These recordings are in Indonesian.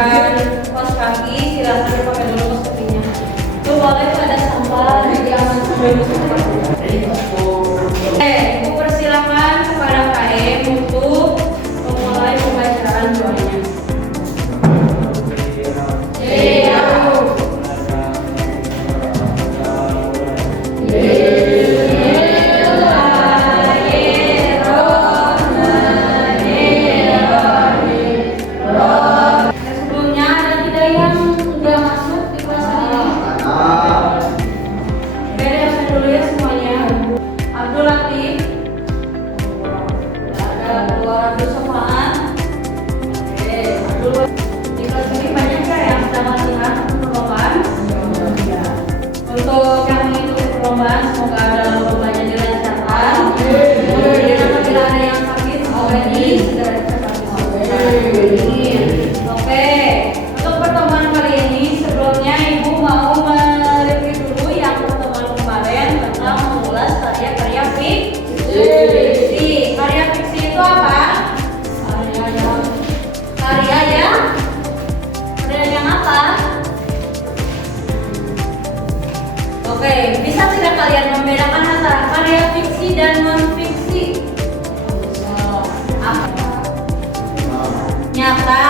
menggunakan kaos kaki, silakan dipakai dulu kaos kakinya. Itu boleh pada sampah di aman sebelum Ibu persilakan kepada KM untuk memulai pembacaan doanya. Sebelumnya ada tidak yang sudah masuk di kelas ini? Beres dulu ya semuanya. Abdul Latif, ada Abdul Sofaan. Oke, Abdul. Di kelas ini banyak ya yang sedang latihan perlombaan. Untuk yang mengikuti perlombaan, semoga dalam lombanya dilancarkan. Kemudian apabila ada yang sakit, semoga segera diobati. Oke, untuk pertemuan kali ini sebelumnya Ibu mau mereview dulu yang pertemuan kemarin tentang mengulas karya-karya fiksi. Karya fiksi itu apa? Karya yang apa? Oke, bisa tidak kalian membedakan antara karya fiksi dan non fiksi? Nyata,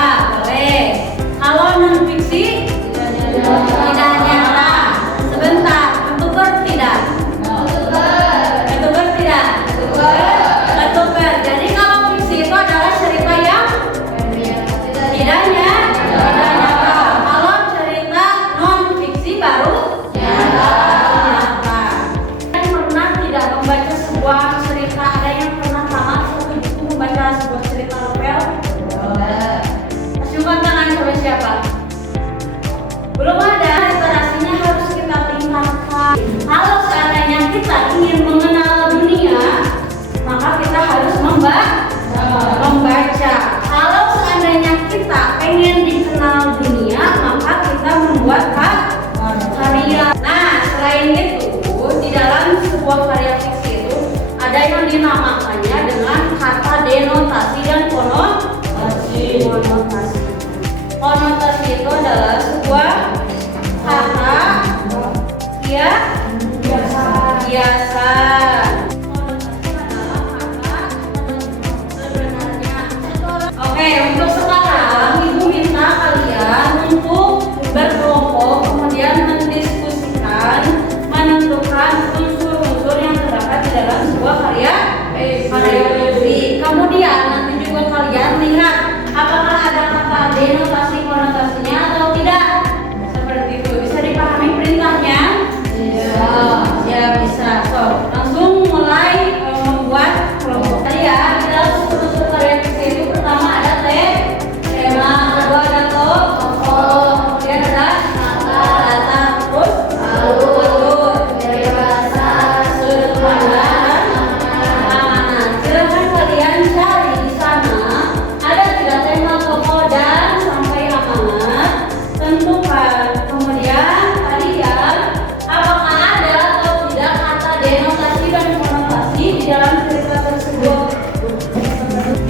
boleh. Kalau non fiksi tidak nyata. Sebentar, ketuker tidak? Ketuker tidak? Ketuker. Jadi kalau fiksi itu adalah cerita yang tidak nyata. Kalau cerita non fiksi baru nyata. Yang pernah tidak membaca sebuah cerita, ada yang pernah tamat satu buku membaca sebuah cerita novel? Masukkan tangan sama siapa? Belum ada, literasinya harus kita tingkatkan. Kalau seandainya kita ingin mengenal dunia, maka kita harus membaca. Kalau seandainya kita pengen dikenal dunia, maka kita membuat karya. Nah, selain itu, di dalam sebuah karya fiksi itu ada yang dinamakannya dengan kata denotasi dan konotasi. Konotasi itu adalah sebuah kata biasa. Konotasi adalah kata sebenarnya. Oke, untuk sekarang Ibu minta kalian untuk berkelompok kemudian mendiskusikan, menentukan unsur-unsur yang terdapat di dalam sebuah karya fiksi. Kemudian nanti juga kalian lihat apakah ada kata denotasi konotasinya atau tidak. Seperti itu. Bisa dipahami perintahnya? Ya bisa. So, langsung mulai membuat kelompok. Tadi ya, di dalam unsur karya fiksi itu pertama ada tema, kedua ada tokoh, kemudian ada latar, terus alur, dari bahasa, sudut pandang, amanah. Silakan kalian cari di sana ada tidak tema, tokoh, dan sampai amanat. Tentukan. Kemudian kalian apakah ada atau tidak kata denotasi dan konotasi di dalam cerita tersebut.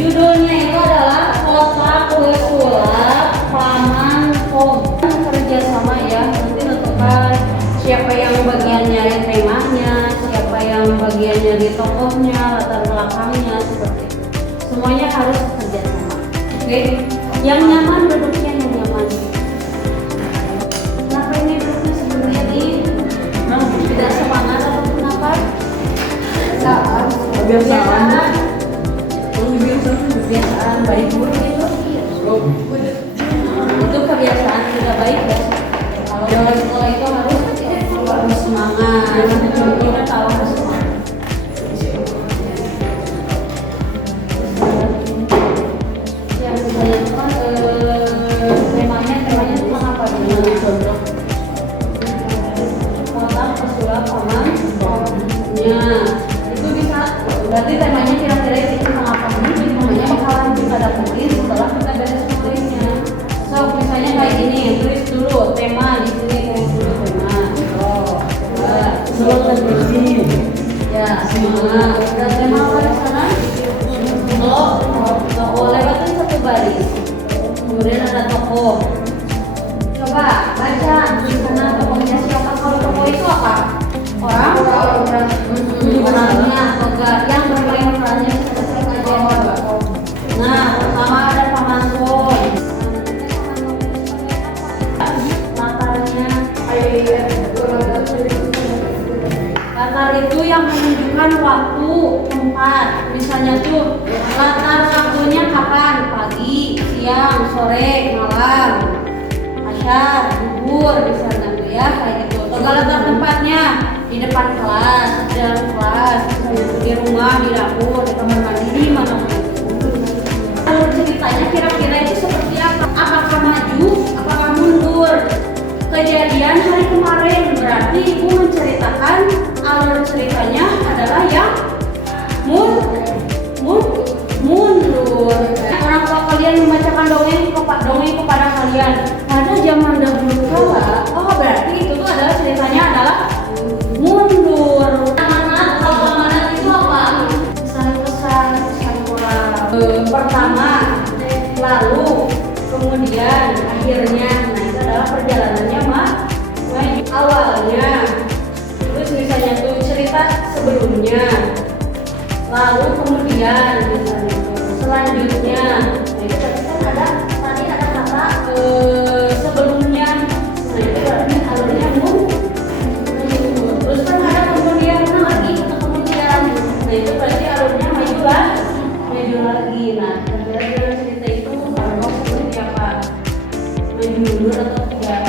Judulnya itu adalah Kotak Kue Sulap Paman Kom. Kerjasama ya, nanti tentukan siapa yang bagian nyari temanya, siapa yang bagian nyari tokohnya, latar belakangnya, seperti itu. Semuanya harus kerjasama. Oke, yang nyaman duduknya yang nyaman. Kenapa ini duduknya sebenarnya tidak semangat atau kenapa? Kebiasaan. Kebiasaan baik buruk itu. Itu kebiasaan tidak baik ya. Kalau dalam sekolah itu harus semangat. Kita tahu harus semangat. Yang saya temanya tentang apa? Kotak pesulap paman. Ya, itu bisa. Berarti temanya kira-kira itu tentang apa? Ini namanya bakalan kita dapetin setelah kita beres nulisnya. So, misalnya kayak gini, tulis dulu tema di sini, tulis dulu tema. Sebelum deskripsi. Ya, semangat. Dan tema apa di sana? Tokoh lewatin satu baris. Kemudian ada tokoh. itu yang menunjukkan waktu, tempat. Misalnya tuh latar waktunya kapan? Pagi, siang, sore, malam, asyar, zuhur, misalnya tuh ya kayak gitu. Kalau latar tempatnya di depan kelas, di dalam kelas, misalnya tuh di rumah, di dapur, di kamar mandi, di mana pun. Alur ceritanya kira-kira itu seperti apa? Apakah maju? Apakah mundur? Kejadian hari kemarin berarti ibu menceritakan alur ceritanya adalah yang mundur. Orang tua kalian membacakan dongeng kepada kalian pada zaman dahulu kala. Oh berarti itu tuh adalah ceritanya adalah mundur. Amanat itu apa? Pesan-pesan moral. Pertama, lalu, kemudian, akhirnya. Nah itu adalah perjalanannya awalnya. Terus misalnya tuh cerita sebelumnya, lalu kemudian misalnya tuh selanjutnya. Nah itu berarti kan tadi ada kata sebelumnya. Nah itu berarti alurnya terus kan ada kemudian lagi kemudian. Nah itu berarti alurnya maju lagi. Nah kira-kira cerita itu alurnya seperti apa? Maju mundur atau tidak?